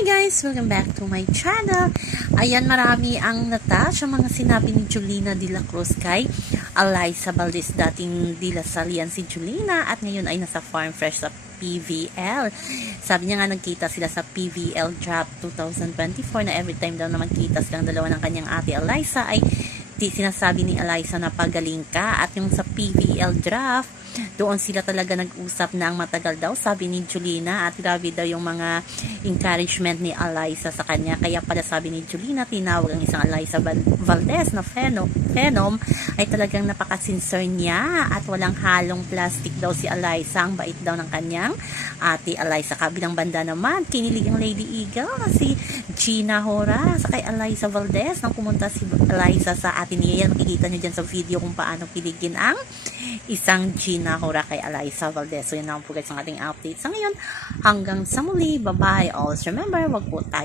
Hi guys! Welcome back to my channel. Ayan, marami ang nata sa mga sinabi ni Julina de la Cruz kay Eliza Valdez. Dating de la Salian si Julina at ngayon ay nasa Farm Fresh sa PVL. Sabi niya nga nagkita sila sa PVL Draft 2024 na every time daw na magkita silang dalawa ng kanyang ate Eliza ay sinasabi ni Eliza na pagaling ka at yung sa PVL draft doon sila talaga nag-usap na ang matagal daw sabi ni Julina at grabe daw yung mga encouragement ni Eliza sa kanya. Kaya pala sabi ni Julina tinawag ang isang Eliza Val- Valdez na phenom, phenom ay talagang napaka-sincere niya at walang halong plastic daw si Eliza. Ang bait daw ng kanyang ate Eliza. Kabilang banda naman kinilig ang Lady Eagle na si Gina Hora sa kay Eliza Valdez nang pumunta si Eliza sa atin niya makikita nyo dyan sa video kung paano kiligin ang isang Gina Hora kay Eliza Valdez. So yun lang po guys ang ating update sa ngayon. Hanggang sa muli. Bye bye always remember wag po tayo